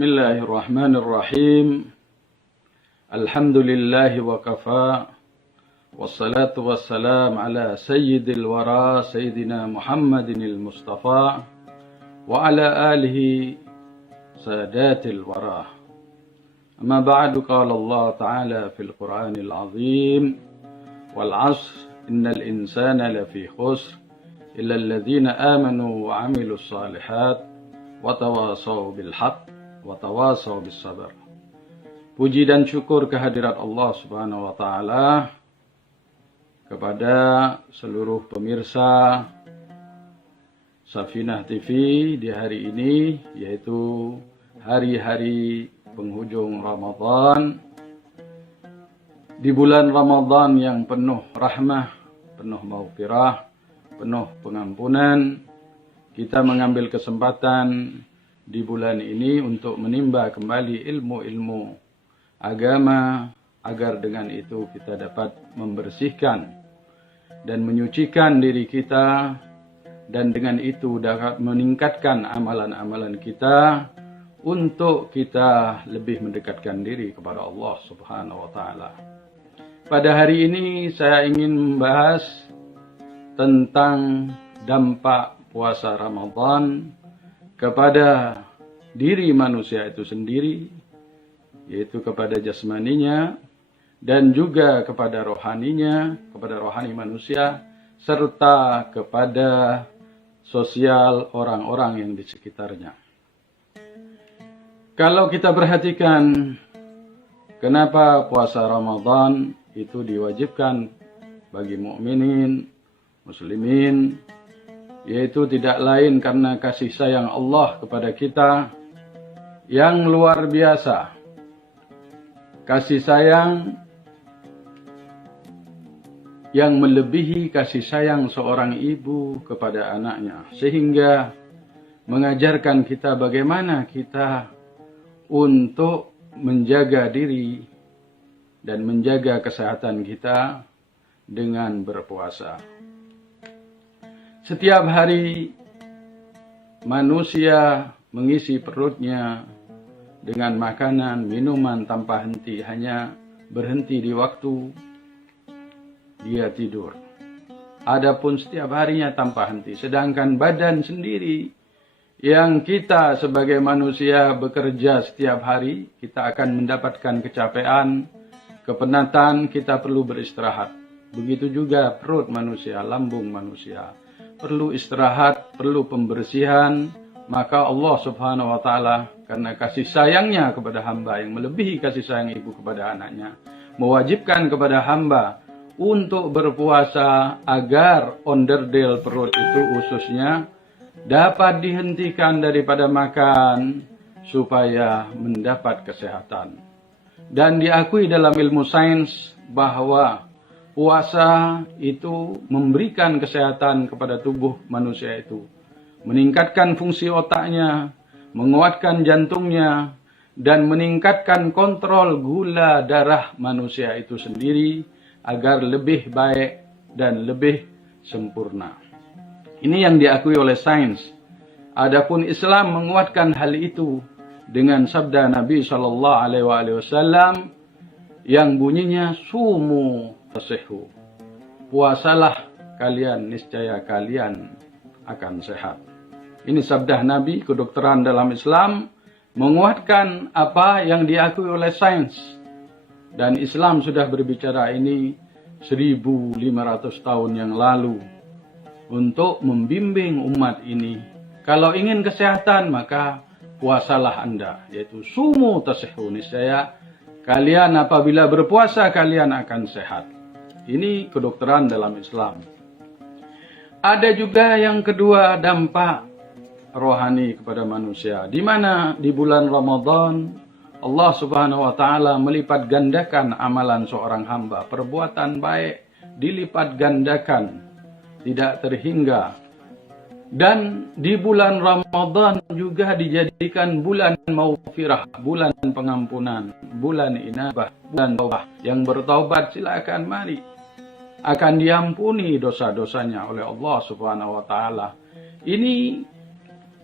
Bismillahirrahmanirrahim. Alhamdulillahi wa kafa. Wassalatu wassalam ala sayyidil wara sayyidina Muhammadinil Mustafa wa ala alihi sadatil wara. Amma ba'du, qala Allah ta'ala fil Qur'anil azim, wal 'ashr innal insana lafi khusr illa alladhina amanu wa 'amilus shalihat wa tawasaw bil haqq wa tawasaw bis sabr. Puji dan syukur kehadirat Allah Subhanahu wa taala kepada seluruh pemirsa Safinah TV di hari ini, yaitu hari-hari penghujung Ramadan. Di bulan Ramadan yang penuh rahmah, penuh maghfirah, penuh pengampunan, kita mengambil kesempatan di bulan ini untuk menimba kembali ilmu-ilmu agama, agar dengan itu kita dapat membersihkan dan menyucikan diri kita, dan dengan itu dapat meningkatkan amalan-amalan kita untuk kita lebih mendekatkan diri kepada Allah Subhanahu wa taala. Pada hari ini saya ingin membahas tentang dampak puasa Ramadan kepada diri manusia itu sendiri, yaitu kepada jasmaninya dan juga kepada rohaninya, kepada rohani manusia, serta kepada sosial orang-orang yang di sekitarnya. Kalau kita perhatikan kenapa puasa Ramadan itu diwajibkan bagi mukminin, muslimin, yaitu tidak lain karena kasih sayang Allah kepada kita yang luar biasa. Kasih sayang yang melebihi kasih sayang seorang ibu kepada anaknya, sehingga mengajarkan kita bagaimana kita untuk menjaga diri dan menjaga kesehatan kita dengan berpuasa. Setiap hari manusia mengisi perutnya dengan makanan, minuman tanpa henti, hanya berhenti di waktu dia tidur. Adapun setiap harinya tanpa henti. Sedangkan badan sendiri yang kita sebagai manusia bekerja setiap hari, kita akan mendapatkan kecapean, kepenatan, kita perlu beristirahat. Begitu juga perut manusia, lambung manusia perlu istirahat, perlu pembersihan. Maka Allah Subhanahu wa taala karena kasih sayangnya kepada hamba yang melebihi kasih sayang ibu kepada anaknya, mewajibkan kepada hamba untuk berpuasa agar onderdil perut itu khususnya dapat dihentikan daripada makan supaya mendapat kesehatan. Dan diakui dalam ilmu sains bahwa puasa itu memberikan kesehatan kepada tubuh manusia itu, meningkatkan fungsi otaknya, menguatkan jantungnya, dan meningkatkan kontrol gula darah manusia itu sendiri agar lebih baik dan lebih sempurna. Ini yang diakui oleh sains. Adapun Islam menguatkan hal itu dengan sabda Nabi SAW yang bunyinya sumu tasihhu, puasalah kalian, niscaya kalian akan sehat. Ini sabda Nabi, kedokteran dalam Islam, menguatkan apa yang diakui oleh sains. Dan Islam sudah berbicara ini 1500 tahun yang lalu untuk membimbing umat ini. Kalau ingin kesehatan maka puasalah Anda, yaitu sumu tasihhu, niscaya kalian apabila berpuasa kalian akan sehat. Ini kedokteran dalam Islam. Ada juga yang kedua, dampak rohani kepada manusia, di mana di bulan Ramadan Allah Subhanahu wa taala melipat gandakan amalan seorang hamba. Perbuatan baik dilipat gandakan, tidak terhingga. Dan di bulan Ramadan juga dijadikan bulan maghfirah, bulan pengampunan, bulan inabah, bulan taubah. Yang bertaubat silakan mari, akan diampuni dosa-dosanya oleh Allah Subhanahu wa taala. Ini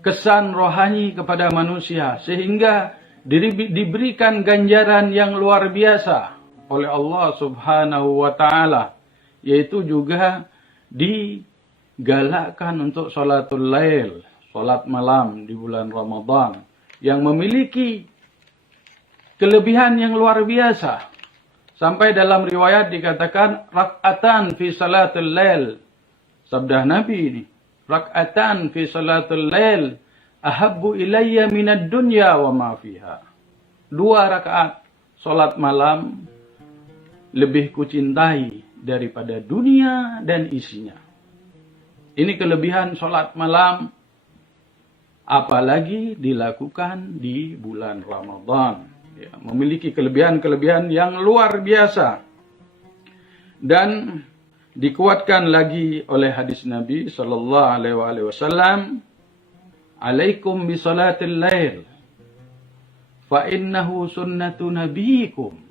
kesan rohani kepada manusia, sehingga diberikan ganjaran yang luar biasa oleh Allah Subhanahu wa taala, yaitu juga digalakkan untuk salatul lail, salat malam di bulan Ramadan, yang memiliki kelebihan yang luar biasa. Sampai dalam riwayat dikatakan rak'atan fi salatul lail. Sabda Nabi ini, rak'atan fi salatul lail ahabbu ilayya minad dunya wa ma fiha. 2 rakaat salat malam lebih kucintai daripada dunia dan isinya. Ini kelebihan salat malam, apalagi dilakukan di bulan Ramadan. Ya, memiliki kelebihan-kelebihan yang luar biasa. Dan dikuatkan lagi oleh hadis Nabi sallallahu alaihi wasallam, "Alaikum bi salatil lail fa innahu sunnatu nabiyikum."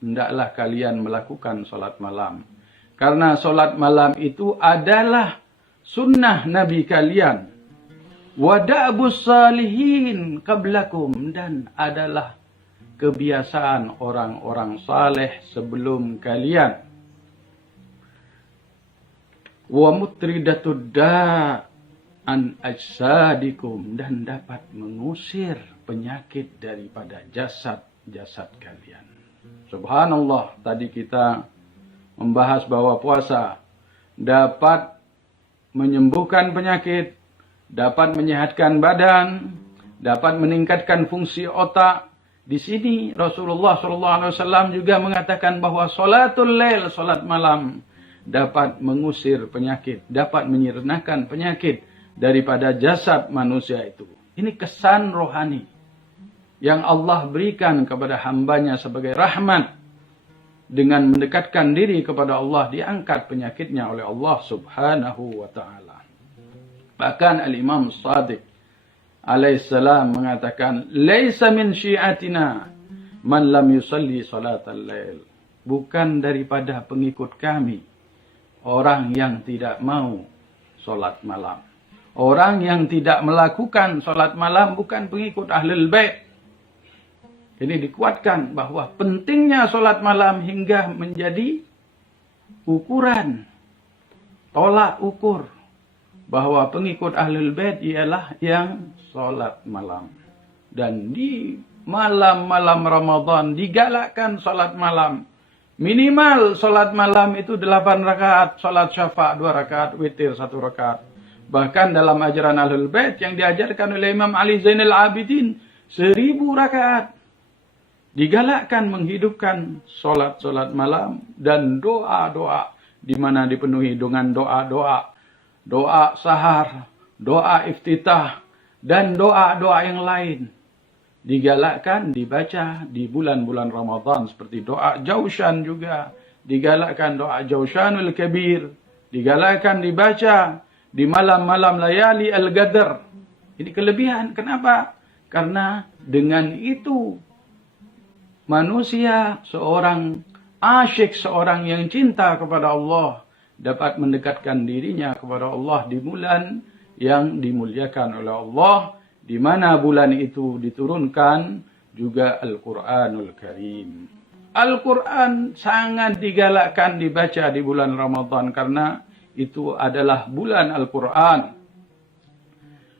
Hendaklah kalian melakukan salat malam, karena salat malam itu adalah sunnah Nabi kalian. Wa da'bus salihin qablakum, dan adalah kebiasaan orang-orang saleh sebelum kalian. Wa mutridatud da'an ajsadikum, dan dapat mengusir penyakit daripada jasad-jasad kalian. Subhanallah, tadi kita membahas bahwa puasa dapat menyembuhkan penyakit, dapat menyehatkan badan, dapat meningkatkan fungsi otak. Di sini Rasulullah SAW juga mengatakan bahwa salatul lail, salat malam, dapat mengusir penyakit, dapat menyirnakan penyakit daripada jasad manusia itu. Ini kesan rohani yang Allah berikan kepada hambanya sebagai rahmat. Dengan mendekatkan diri kepada Allah, diangkat penyakitnya oleh Allah Subhanahu wa ta'ala. Bahkan Al-Imam Shadiq alaihissalam mengatakan, "Laisa min syiatina man lam yusalli salatal lail." Bukan daripada pengikut kami orang yang tidak mau salat malam. Orang yang tidak melakukan salat malam bukan pengikut Ahlul Bait. Ini dikuatkan bahwa pentingnya salat malam hingga menjadi ukuran, tolak ukur bahwa pengikut Ahlul Bait ialah yang salat malam. Dan di malam-malam Ramadan digalakkan salat malam. Minimal salat malam itu 8 rakaat, salat syafa' 2 rakaat, witir 1 rakaat. Bahkan dalam ajaran Ahlul Bait yang diajarkan oleh Imam Ali Zainal Abidin, 1000 rakaat. Digalakkan menghidupkan salat-salat malam dan doa-doa, di mana dipenuhi dengan doa-doa, doa sahar, doa iftitah, dan doa-doa yang lain. Digalakkan dibaca di bulan-bulan Ramadan, seperti doa Jaushan juga. Digalakkan doa Jaushanul Kabir. Digalakkan dibaca di malam-malam layali al-Qadar. Ini kelebihan. Kenapa? Karena dengan itu manusia, seorang asyik, seorang yang cinta kepada Allah, dapat mendekatkan dirinya kepada Allah di bulan yang dimuliakan oleh Allah, di mana bulan itu diturunkan juga Al-Quranul Karim. Al-Quran sangat digalakkan dibaca di bulan Ramadan karena itu adalah bulan Al-Quran.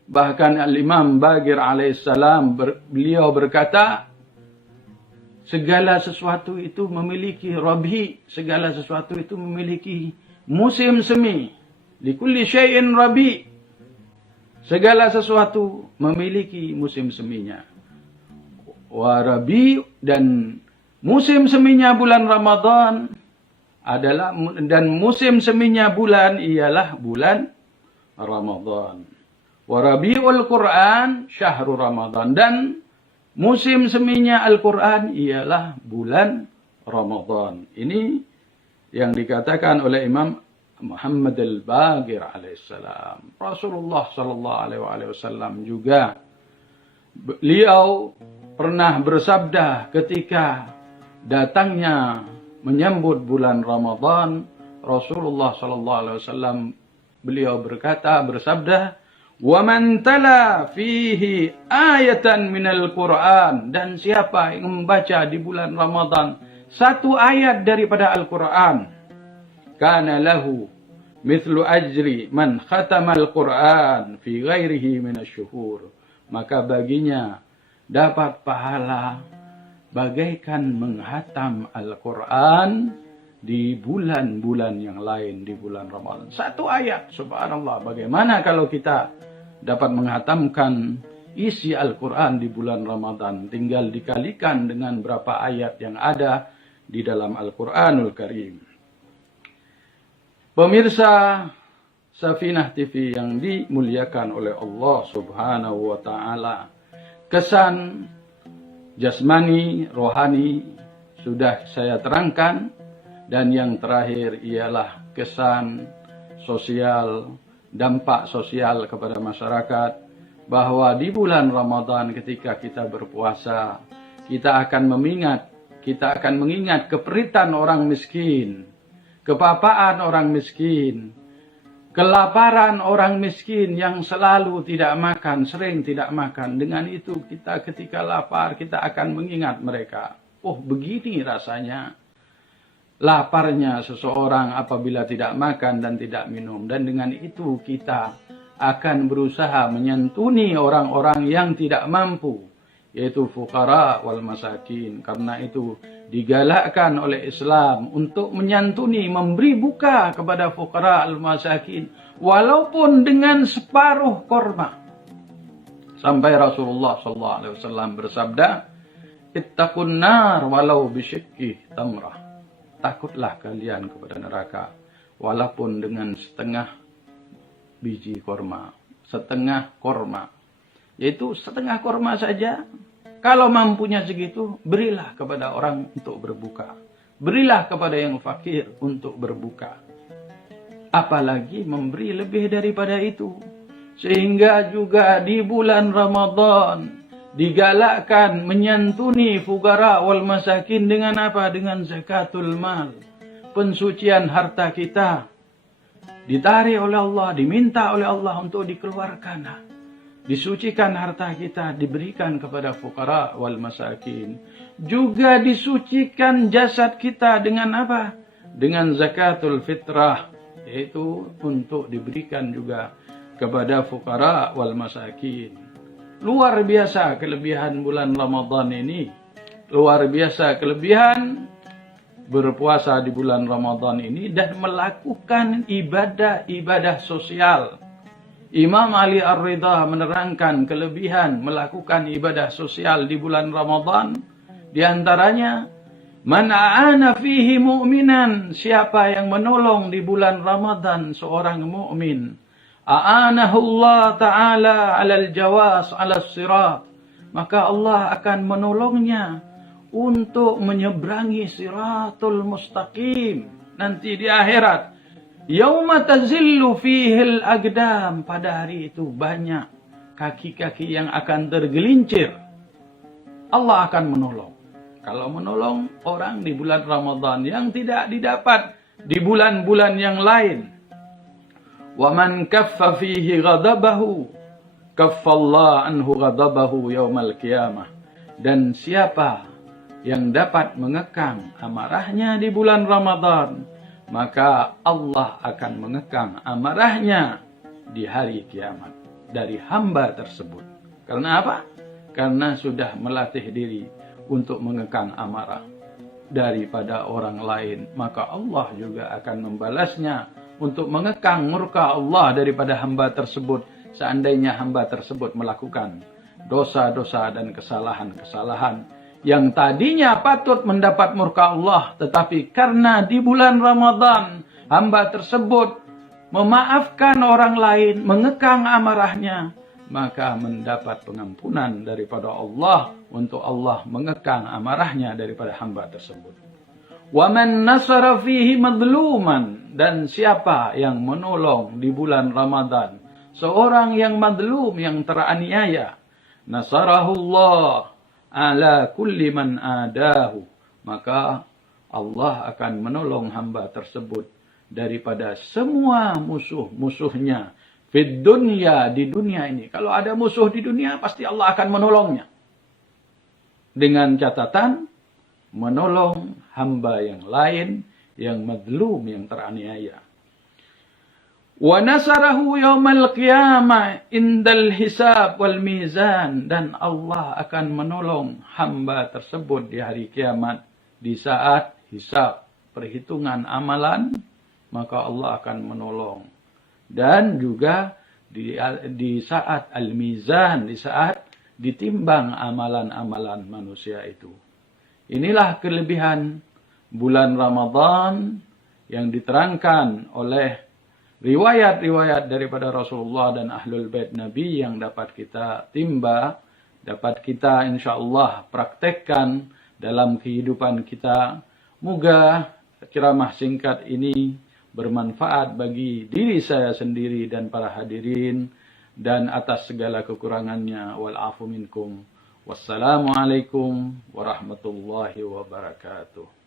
Bahkan Al-Imam Baqir alaihissalam beliau berkata, segala sesuatu itu memiliki rabi, segala sesuatu itu memiliki musim semi. Likulli syai'in rabi. Segala sesuatu memiliki musim seminya. Wa rabi, dan musim seminya bulan Ramadan adalah, dan musim seminya bulan ialah bulan Ramadan. Wa rabiul Quran syahrul Ramadan, dan musim seminya Al-Quran ialah bulan Ramadan. Ini yang dikatakan oleh Imam Muhammad al-Baqir alaihissalam. Rasulullah sallallahu alaihi wasallam juga, beliau pernah bersabda ketika datangnya menyambut bulan Ramadan, Rasulullah sallallahu alaihi wasallam beliau bersabda, Wa man tala fihi ayatan minal Qur'an, dan siapa yang membaca di bulan Ramadan satu ayat daripada Al-Qur'an, kana lahu mithlu ajri man khatamal Qur'an fi ghairihi minasyuhur, maka baginya dapat pahala bagaikan menghatam Al-Qur'an di bulan-bulan yang lain di bulan Ramadan. Satu ayat, subhanallah. Bagaimana kalau kita dapat menghatamkan isi Al-Quran di bulan Ramadan? Tinggal dikalikan dengan berapa ayat yang ada di dalam Al-Quranul Karim. Pemirsa Safinah TV yang dimuliakan oleh Allah Subhanahu wa Ta'ala, kesan jasmani, rohani sudah saya terangkan, dan yang terakhir ialah kesan sosial, dampak sosial kepada masyarakat, bahwa di bulan Ramadan ketika kita berpuasa, kita akan mengingat keperitan orang miskin, kepapaan orang miskin, kelaparan orang miskin yang selalu tidak makan, sering tidak makan. Dengan itu kita ketika lapar, kita akan mengingat mereka. Oh, begini rasanya laparnya seseorang apabila tidak makan dan tidak minum. Dan dengan itu kita akan berusaha menyantuni orang-orang yang tidak mampu, yaitu fuqara wal masakin. Karena itu digalakkan oleh Islam untuk menyantuni, memberi buka kepada fuqara al masakin, walaupun dengan separuh korma. Sampai Rasulullah SAW bersabda, ittaqun nar walau bisyikki tamrah. Takutlah kalian kepada neraka, walaupun dengan setengah biji korma, setengah korma, yaitu setengah korma saja. Kalau mampunya segitu, berilah kepada orang untuk berbuka, berilah kepada yang fakir untuk berbuka. Apalagi memberi lebih daripada itu. Sehingga juga di bulan Ramadan digalakkan menyantuni fugara wal masakin dengan apa? Dengan zakatul mal. Pensucian harta kita ditarik oleh Allah, diminta oleh Allah untuk dikeluarkan. Disucikan harta kita, diberikan kepada fugara wal masakin. Juga disucikan jasad kita dengan apa? Dengan zakatul fitrah, yaitu untuk diberikan juga kepada fugara wal masakin. Luar biasa kelebihan bulan Ramadan ini. Luar biasa kelebihan berpuasa di bulan Ramadan ini dan melakukan ibadah-ibadah sosial. Imam Ali Ar-Ridha menerangkan kelebihan melakukan ibadah sosial di bulan Ramadan. Di antaranya, man a'ana fihi mu'minan, siapa yang menolong di bulan Ramadan seorang mukmin, a'anahu Allah Ta'ala alal jawas alal sirat, maka Allah akan menolongnya untuk menyeberangi siratul mustaqim nanti di akhirat. Yauma tazillu fihil agdam, pada hari itu banyak kaki-kaki yang akan tergelincir. Allah akan menolong. Kalau menolong orang di bulan Ramadan yang tidak didapat di bulan-bulan yang lain. Wa man kaffa fihi ghadabahu kaffallahu anhu ghadabahu yaumal qiyamah. Dan siapa yang dapat mengekang amarahnya di bulan Ramadan, maka Allah akan mengekang amarahnya di hari kiamat dari hamba tersebut. Karena apa? Karena sudah melatih diri untuk mengekang amarah daripada orang lain, maka Allah juga akan membalasnya untuk mengekang murka Allah daripada hamba tersebut, seandainya hamba tersebut melakukan dosa-dosa dan kesalahan-kesalahan yang tadinya patut mendapat murka Allah, tetapi karena di bulan Ramadan hamba tersebut memaafkan orang lain, mengekang amarahnya, maka mendapat pengampunan daripada Allah untuk Allah mengekang amarahnya daripada hamba tersebut. Wa man nasara fihi madluman, dan siapa yang menolong di bulan Ramadan seorang yang madlum, yang teraniaya, nasarahullah ala kulli man adahu, maka Allah akan menolong hamba tersebut daripada semua musuh-musuhnya, Fid dunya, di dunia ini. Kalau ada musuh di dunia, pasti Allah akan menolongnya. Dengan catatan, menolong hamba yang lain, yang madlum, yang teraniaya. Wa nasarahu yaumal qiyamah indal hisab wal mizan. Dan Allah akan menolong hamba tersebut di hari kiamat. Di saat hisab, perhitungan amalan, maka Allah akan menolong. Dan juga di saat al-mizan, di saat ditimbang amalan-amalan manusia itu. Inilah kelebihan bulan Ramadan yang diterangkan oleh riwayat-riwayat daripada Rasulullah dan Ahlul Bait Nabi yang dapat kita timba, dapat kita insyaAllah praktekkan dalam kehidupan kita. Moga ceramah singkat ini bermanfaat bagi diri saya sendiri dan para hadirin, dan atas segala kekurangannya wal afu minkum. Wassalamualaikum warahmatullahi wabarakatuh.